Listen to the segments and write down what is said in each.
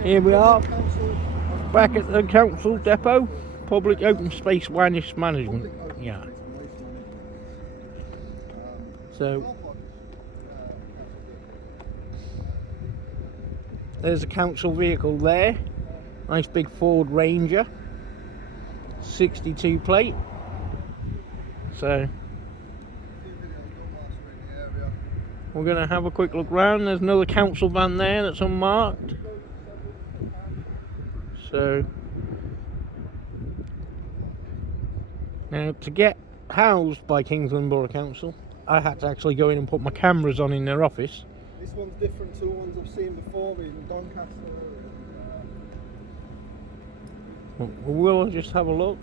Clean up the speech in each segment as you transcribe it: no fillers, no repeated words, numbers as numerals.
Here we are, back at the council depot, public open space waste management. Yeah. So there's a council vehicle there, nice big Ford Ranger, 62 plate. So we're going to have a quick look round. There's another council van there that's unmarked. So now, to get housed by Kingsland Borough Council, I had to actually go in and put my cameras on in their office. This one's different to the ones I've seen before in Doncaster. We'll just have a look,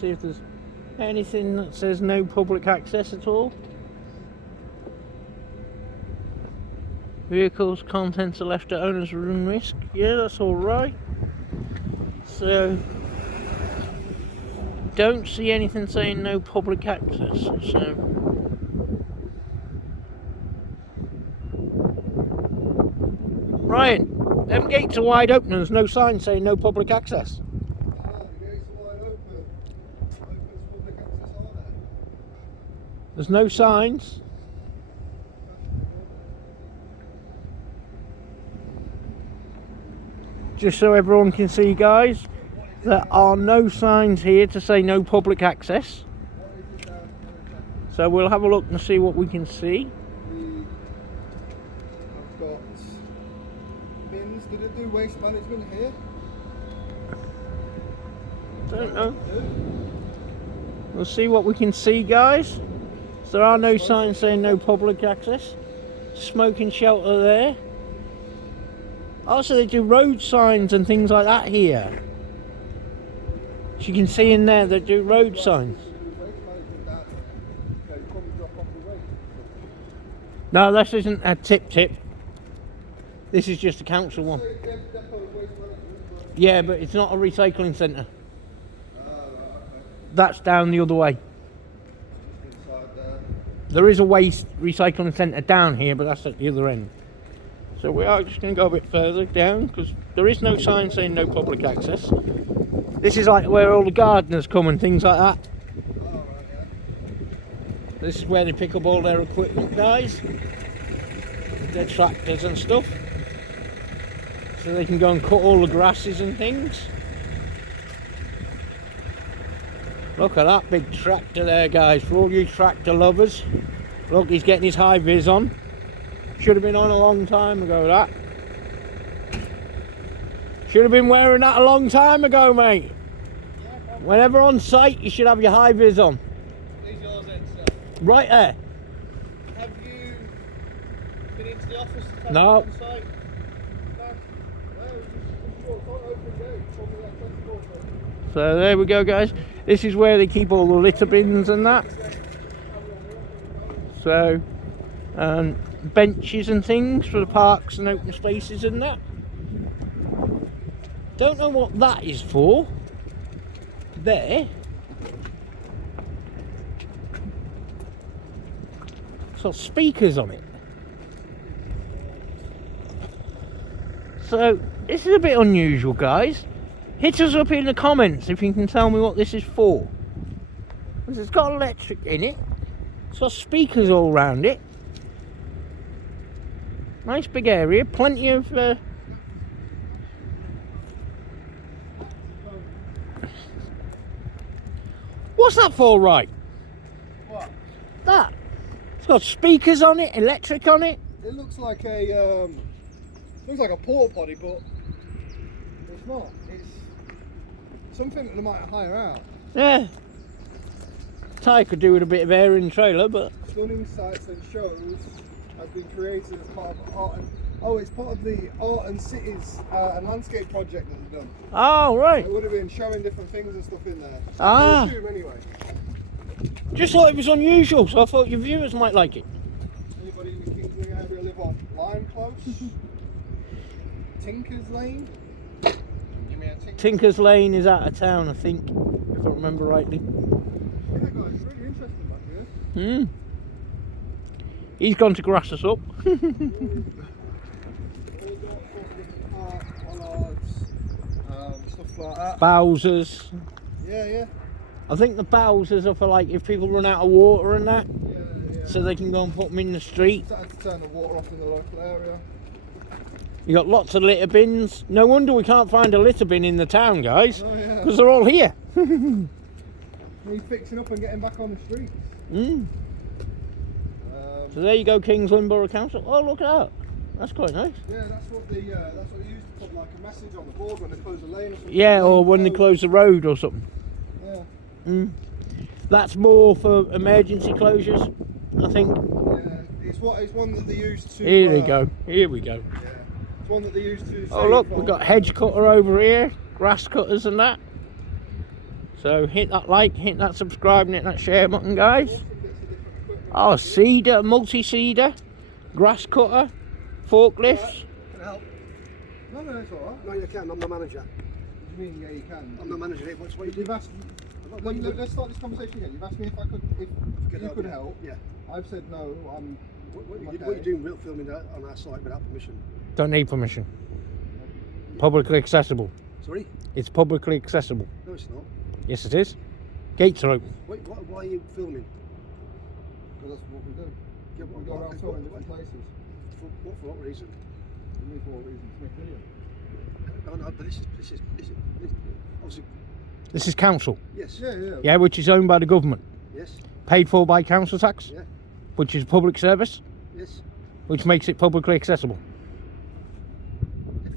see if there's anything that says no public access at all. Vehicles, contents are left at owner's room risk. Yeah, that's alright. So, don't see anything saying no public access. So, Ryan, them gates are wide open and there's no sign saying no public access. The gates are wide open. Public access are there? There's no signs. Just so everyone can see, guys, there are no signs here to say no public access. So we'll have a look and see what we can see. I've got bins. Did it do waste management here? Don't know. We'll see what we can see, guys. So there are no signs saying no public access. Smoking shelter there. Also, they do road signs and things like that here. As you can see in there, they do road signs. No, this isn't a tip. This is just a council one. Yeah, but it's not a recycling centre. That's down the other way. There is a waste recycling centre down here, but that's at the other end. So we are just going to go a bit further down because there is no sign saying no public access. This is like where all the gardeners come and things like that. This is where they pick up all their equipment, guys. Their tractors and stuff. So they can go and cut all the grasses and things. Look at that big tractor there, guys, for all you tractor lovers. Look, he's getting his high vis on. Should have been on a long time ago, that. Should have been wearing that a long time ago, mate. Whenever on site, you should have your high vis on. Leave yours in, sir. Right there. Have you been into the office to take No. on site? So there we go, guys. This is where they keep all the litter bins and that. So, benches and things for the parks and open spaces and that. Don't know what that is for. There. It's got speakers on it. So, this is a bit unusual, guys. Hit us up in the comments if you can tell me what this is for. Because it's got electric in it. It's got speakers all around it. Nice big area, plenty of What's that for, right? What? That. It's got speakers on it, electric on it. It looks like a porta potty, but it's not. It's something that they might hire out. Yeah. Ty could do with a bit of air in the trailer, but Stunning sights and shows has been created as part of art and it's part of the art and cities and landscape project that they've done. oh right. It would have been showing different things and stuff in there. Ah. I assume anyway. Just thought it was unusual, so I thought your viewers might like it. Anybody in the Kingsland area live on Lime Close? Tinkers Lane? Give me a Tinker's Lane is out of town, I think, if I remember rightly. Yeah, guys, really interesting back here. He's gone to grass us up. All sorts of different art on like that. Bowsers. Yeah. I think the Bowsers are for like if people run out of water and that, Yeah. so they can go and put them in the street. Starting to turn the water off in the local area. You got lots of litter bins. No wonder we can't find a litter bin in the town, guys, Oh yeah. because they're all here. Need fixing up and getting back on the streets. So there you go, Kings Lynn Borough Council. Oh, look at that. That's quite nice. Yeah, that's what they used to put like a message on the board when they close a lane or something. Yeah, or when they close the road or something. Yeah. That's more for emergency closures, I think. Yeah, it's one that they use to. Here we go. Here we go. Yeah, it's one that they use to. Oh look, we've got hedge cutter over here, grass cutters and that. So hit that like, hit that subscribe, and hit that share button, guys. Oh, seeder, multi-seeder, grass cutter, forklifts. Can I help? No, it's alright. No, you can. I'm the manager. What do you mean? Yeah, you can. I'm the manager here. What's what you do? You've asked. Let's start this conversation again. You've asked me if you could help. Yeah. I've said no. I'm. What are you doing? Real filming that on our site without permission? Don't need permission. Publicly accessible. Sorry? It's publicly accessible. No, it's not. Yes, it is. Gates are open. Wait, why are you filming? Because that's what we do. Yeah, We go around filming different places. For what reason? We need more reasons to make video. No, but this is obviously. This is council. Yes. Yeah. Yeah, which is owned by the government. Yes. Paid for by council tax. Yeah. Which is public service. Yes. Which makes it publicly accessible.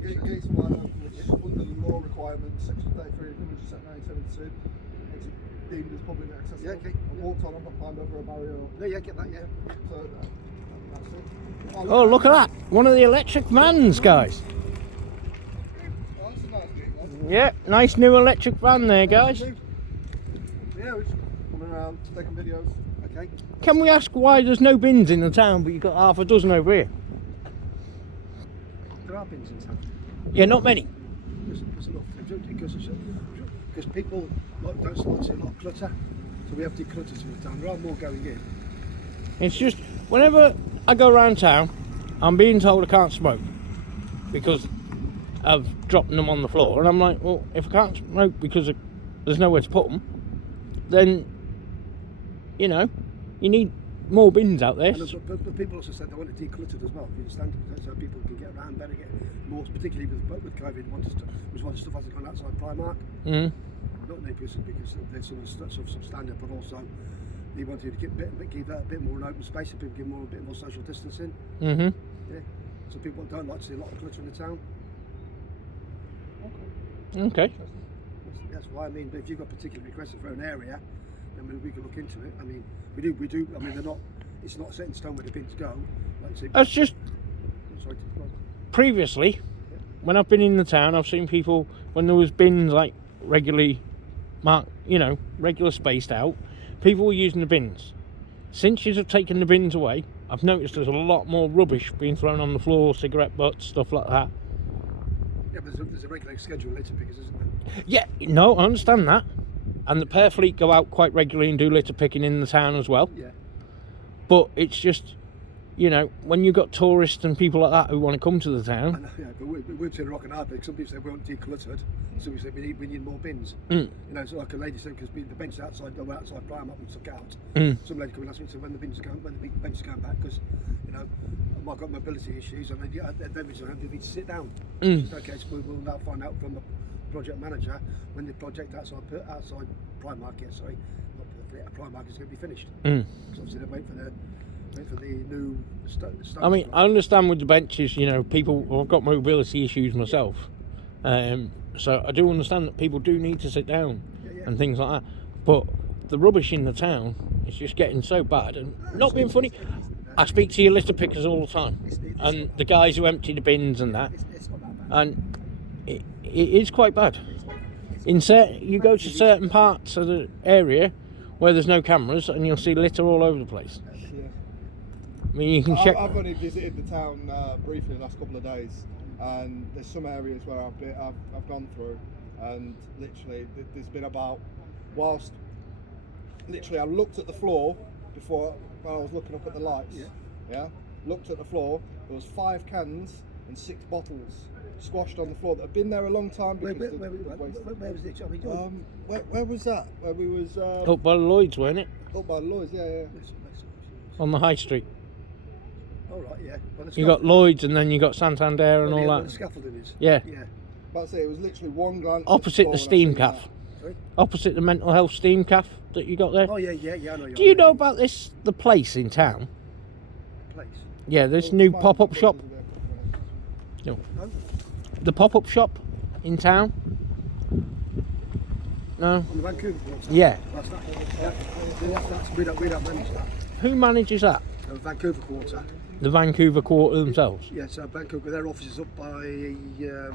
Gates are wide open, which is under the law requirements, section 33 of the Convention Set 1972. It's deemed as publicly accessible. Yeah, okay. I walked on, I've climbed over a barrier. No, yeah, get that, yeah. So that's it. Oh, look at that. One of the electric vans, guys. Oh, that's a nice vehicle. Yeah, nice new electric van there, guys. Yeah, we're just coming around, taking videos. Okay. Can we ask why there's no bins in the town, but you've got half a dozen over here? There are bins in town. Yeah, not many. Because people don't like to see a lot of clutter, so we have declutters in the town. There are more going in. It's just, whenever I go around town, I'm being told I can't smoke because of dropping them on the floor. And I'm like, well, if I can't smoke because there's nowhere to put them, then, you know, you need more bins out there. But people also said they want it decluttered as well, you understand? So people can get around better, get more, particularly with COVID, was one stuff hasn't gone outside Primark. Not only because there's some substandard, but also they wanted to give that a bit more an open space, and people give more a bit more social distancing. Yeah. So people don't like to see a lot of clutter in the town. Okay. That's why, I mean, if you've got particular requests for an area, then we can look into it. I mean, we do. I mean, it's not set in stone where the bins go. Like say, That's just, sorry, go on. previously, when I've been in the town, I've seen people, when there was bins like regularly marked, regular spaced out, people were using the bins. Since you've taken the bins away, I've noticed there's a lot more rubbish being thrown on the floor, cigarette butts, stuff like that. Yeah, but there's a regular schedule litter pickers, isn't there? Yeah, no, I understand that. And the pair fleet go out quite regularly and do litter picking in the town as well. Yeah. But it's just, when you've got tourists and people like that who want to come to the town. I know, yeah, but we're saying rock and hard because some people say we want decluttered, some people say we need more bins. So like a lady said, because the bench outside Primark, we took out. Some lady coming last week said when the bench is going back, because I've got mobility issues and they need to sit down. Okay, so we'll now find out from the project manager when the project outside Primark, Primark is going to be finished. Because obviously they wait for the new stuff. I mean, I understand with the benches, people. Well, I've got mobility issues myself, so I do understand that people do need to sit down and things like that. But the rubbish in the town is just getting so bad. And not being funny, I speak to your litter pickers all the time, and the guys who empty the bins and that, and it is quite bad. You go to certain parts of the area where there's no cameras, and you'll see litter all over the place. I mean, you can check. I've only visited the town briefly the last couple of days, and there's some areas where I've gone through, and literally there's been whilst literally I looked at the floor before when I was looking up at the lights. Yeah. Looked at the floor. There was 5 cans and 6 bottles squashed on the floor that have been there a long time Where because was it? I mean, where was that? Where we was Up by Lloyd's, weren't it? up by Lloyd's, yeah. On the high street. all right, yeah. You got Lloyd's and then you got Santander and all Where the that. scaffolding is. Yeah. Yeah. But I say it was literally one glance. Opposite the steam calf. calf. Sorry? Opposite the mental health steam calf that you got there. Oh yeah, I know. Do you know about this, the place in town? Place? Yeah, this new pop-up shop. No. No? The pop-up shop in town? No? On the Vancouver quarter? Yeah. That's that. Yeah. We don't manage that. Who manages that? The Vancouver quarter. The Vancouver Quarter themselves? Yeah, so Vancouver, their office is up by where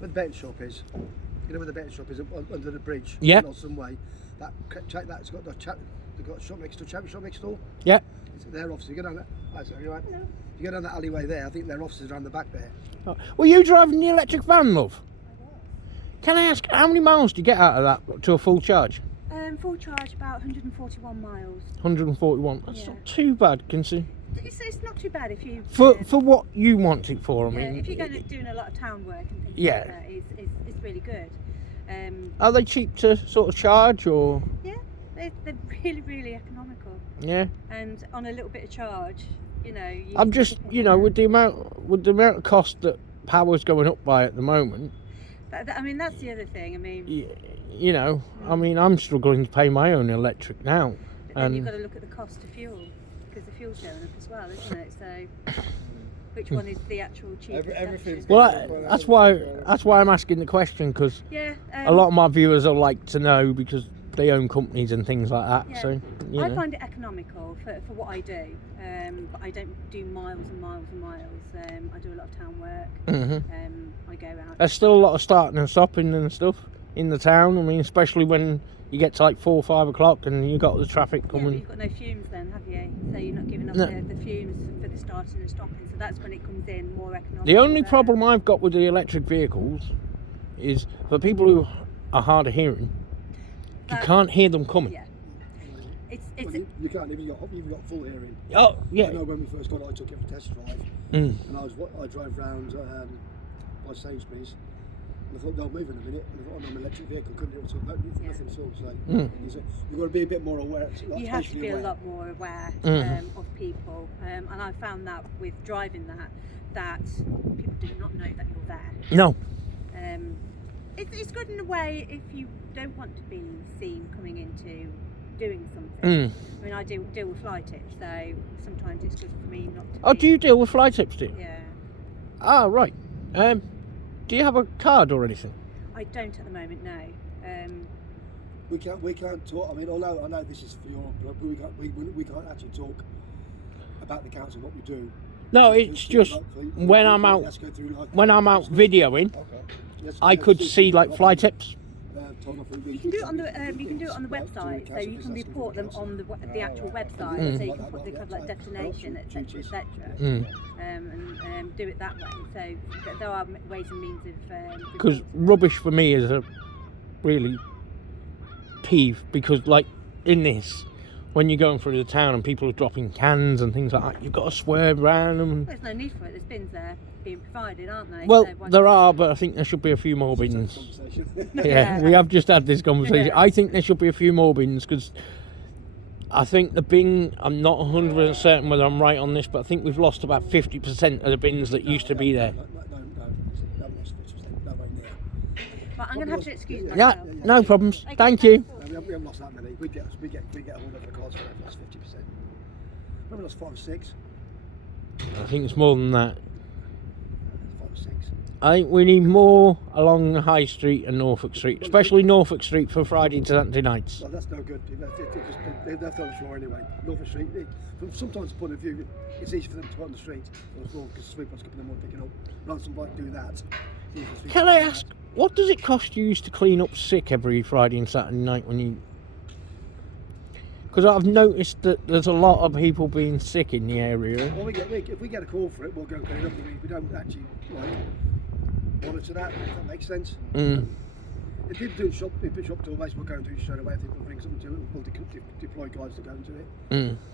the betting shop is. You know where the betting shop is, up under the bridge? Yeah. Or some way. That's got the chat. They've got a shop next door, charity shop next door. Yeah. It's their office. You go down that. You go down that alleyway there. I think their office is around the back there. Oh, were you driving the electric van, love? Can I ask, how many miles do you get out of that to a full charge? Full charge about 141 miles. 141. That's Yeah. not too bad, considering. It's not too bad if you For what you want it for, I mean. if you're going to doing a lot of town work and things Yeah. like that, it's really good. Are they cheap to sort of charge, or? Yeah, they're really economical, Yeah. and on a little bit of charge, you know. I'm just, with the amount of cost that power's going up by at the moment, I mean, that's the other thing. I mean, I mean, I'm struggling to pay my own electric now. but then you've got to look at the cost of fuel, because the fuel's going up as well, isn't it? So, which one is the actual cheapest? Everything's option? Well, that's why I'm asking the question, because Yeah. a lot of my viewers will like to know because they own companies and things like that. Yeah. So, I find it economical for what I do, but I don't do miles and miles and miles. I do a lot of town work. Mhm. I go out. There's still a lot of starting and stopping and stuff in the town. I mean, especially when you get to like 4 or 5 o'clock and you got the traffic Yeah, but coming. you've got no fumes then, have you? So you're not giving up No. the fumes for the starting and stopping. So that's when it comes in more economical. The only there. problem I've got with the electric vehicles is for people who are hard of hearing, you That- can't hear them coming. Yeah. It's Well, you can't even got full hearing. Oh, yeah. I know when we first got it, I took it for test drive, Mm. and I drove round by Sainsbury's, and I thought they'll move in a minute, and I thought, I'm an electric vehicle, couldn't hear it, nothing at all. So Mm. you've got to be a bit more aware. you have to be a lot more aware of people, and I found that with driving that people do not know that you're there. No. It's good in a way if you don't want to be seen coming into doing something. Mm. I mean, I deal with fly tips, so sometimes it's good for me not to. Oh, be, do you deal with fly tips, do you? Yeah, Ah, right. Do you have a card or anything? I don't at the moment. No. We can't talk. I mean, although I know this is for your, but we can't actually talk about the council what we do. No, it's just when I'm out videoing, I could see like fly tips. You can do it on the website, so you can report them on the actual website. So you can put the kind of like destination, etc., and do it that way. So there are ways and means of. Because rubbish for me is a really peeve, because like in this, when you're going through the town and people are dropping cans and things like that, you've got to swerve around them. There's no need for it. There's bins there being provided, aren't they? Well, So why there not? are, but I think there should be a few more bins. Yeah, Yeah. we have just had this conversation. Yeah. I think there should be a few more bins, because I think the bin, I'm not 100% certain whether I'm right on this, but I think we've lost about 50% of the bins that used to be there. But I'm going to have to excuse Yeah, myself. no problems. Okay, Thank you. We haven't lost that many. We get a hold of the cards for lost 50%. Maybe lost 5 or 6. I think it's more than that. 5 or 6. I think we need more along the High Street and Norfolk Street, especially Norfolk Street for Friday to Saturday nights. Well, that's no good. They're left on the floor anyway. Norfolk Street, from sometimes point of view, it's easy for them to put on the street on the floor because sweepers coming in and picking up. Rather than somebody do that. Can I ask, what does it cost you to clean up sick every Friday and Saturday night when you... Because I've noticed that there's a lot of people being sick in the area. Well, if we get a call for it, we'll go and clean it up. We don't actually monitor that, if that makes sense. Mm. if people do shop tour waste, we'll go and do it straight away. I think we'll bring something to it. We'll deploy guys to go and do it.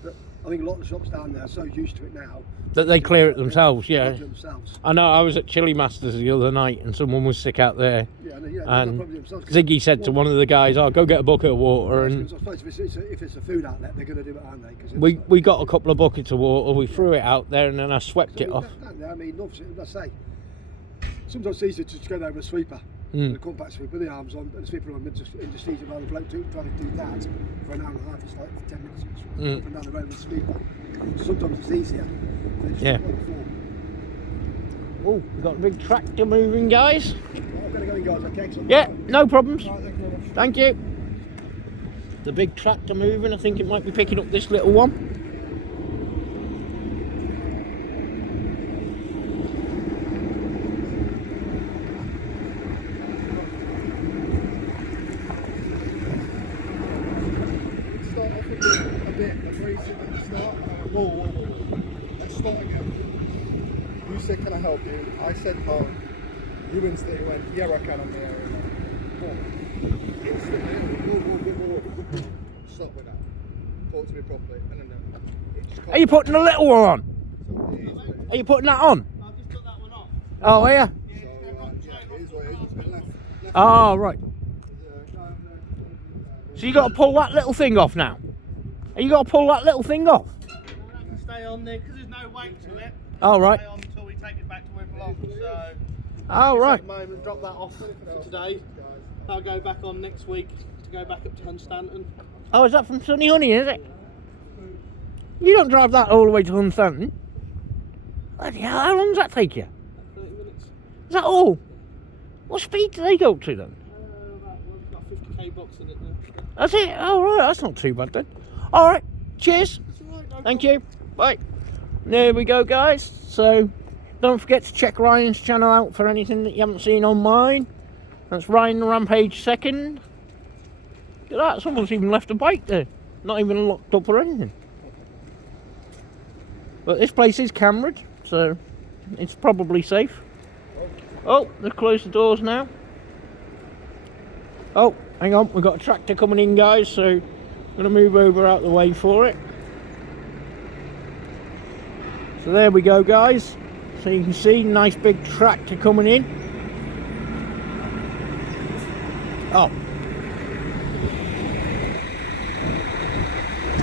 But I think a lot of the shops down there are so used to it now that they clear it themselves. Yeah. Themselves. I know. I was at Chili Masters the other night, and someone was sick out there. Yeah, and Ziggy said to one of the guys, "Oh, go get a bucket of water." And I suppose if it's a food outlet, they're going to do it, aren't they? we got a couple of buckets of water. We threw it out there, and then I swept it off. I mean, obviously, let's say sometimes it's easier to go there with a sweeper. And a compact sweeper with the arms on and the sweeper on, just easier rather than trying to do that for an hour and a half. It's like 10 minutes up and down the road with a sweeper. So sometimes it's easier. Yeah. Oh, we've got a big tractor moving, guys. I'm going to go in, guys. Okay, so yeah, no problems. Right, thank you. The big tractor moving. I think it might be picking up this little one. Let's start again. You said, can I help you? I said, how? You instantly went, yeah, I can, I'm there. Instantly, stop with that. Talk to me properly. Are you putting the little one on? Are you putting that on? I've just took that one off. Oh, are you? Yeah, it is what it is. It's been left. Oh, right. So you got to pull that little thing off now? You got to pull that little thing off? I can stay on there because there's no weight to it. Oh, right. Stay on until we take it back to where it belongs. So, oh, right. at the moment, drop that off for today. I'll go back on next week to go back up to Hunstanton. Oh, is that from Sunny Honey, is it? You don't drive that all the way to Hunstanton? Bloody hell, how long does that take you? 30 minutes. Is that all? What speed do they go up to then? Got 50k box in it now. That's it? Oh, right, that's not too bad then. All right, cheers. Thank you. Bye. There we go, guys. So don't forget to check Ryan's channel out for anything that you haven't seen on mine. That's Ryan the Rampage Second. Look at that, someone's even left a bike there. Not even locked up or anything. But this place is cameraed, so it's probably safe. Oh, they've closed the doors now. Oh, hang on, we've got a tractor coming in, guys, so I'm going to move over out the way for it. So there we go, guys. So you can see, nice big tractor coming in. Oh.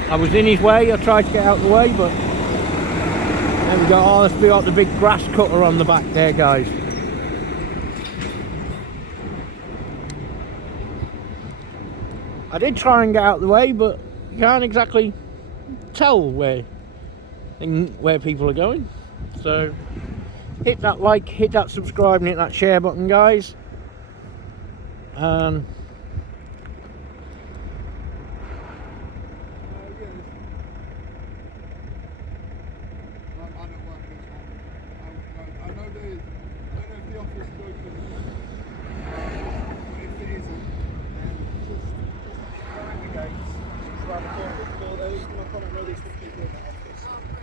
I was in his way, I tried to get out of the way, but there we go. Oh, let's be got the big grass cutter on the back there, guys. I did try and get out of the way, but you can't exactly tell where people are going. So hit that like, hit that subscribe and hit that share button, guys.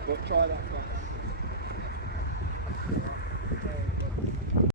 But try that first.